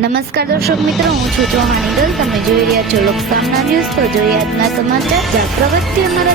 નમસ્કાર દર્શક મિત્રો, હું છું ચૌહાણ તમે જોઈ રહ્યા છો લોકસામના ન્યૂઝ. તો જોઈએ આજના સમાચાર. પ્રવૃત્તિ અમારા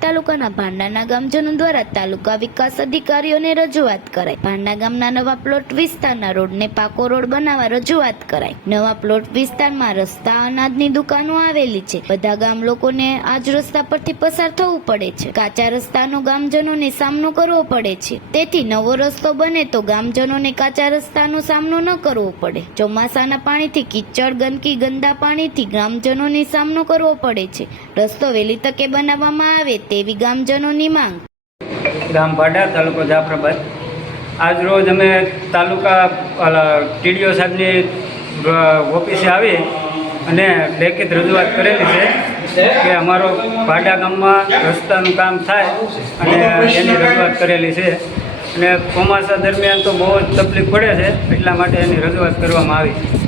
તાલુકાના ભાંડાના ગામજનો દ્વારા તાલુકા વિકાસ અધિકારીઓને રજૂઆત કરાઈ. ભાંડા ગામના નવા પ્લોટ વિસ્તારના રોડને પાકો રોડ બનાવવા રજૂઆત કરાઈ. નવા પ્લોટ વિસ્તારમાં રસ્તા, અનાજની દુકાનો આવેલી છે. બધા ગામ લોકોને આજ રસ્તા પરથી પસાર થવું પડે છે. કાચા રસ્તાનો ગામજનોને સામનો કરવો પડે છે. તેથી નવો રસ્તો બને તો ગામજનોને કાચા રસ્તાનો સામનો ન કરવો પડે. ચોમાસાના પાણીથી કિચડ, ગંદકી, ગંદા પાણીથી ગામજનોને સામનો કરવો પડે છે. રસ્તો વહેલી તકે બનાવવામાં આવે તેવી ગામજનોની માંગ. ગામ ભાડા તાલુકો જાફરાબાદ. આજ રોજ અમે તાલુકા ટીડીઓ સાહેબની ઓફિસે આવી અને લેખિત રજૂઆત કરેલી છે કે અમારો ભાડા ગામમાં રસ્તાનું કામ થાય અને એની રજૂઆત કરેલી છે. અને ચોમાસા દરમિયાન તો બહુ જ તકલીફ પડે છે, એટલા માટે એની રજૂઆત કરવામાં આવી.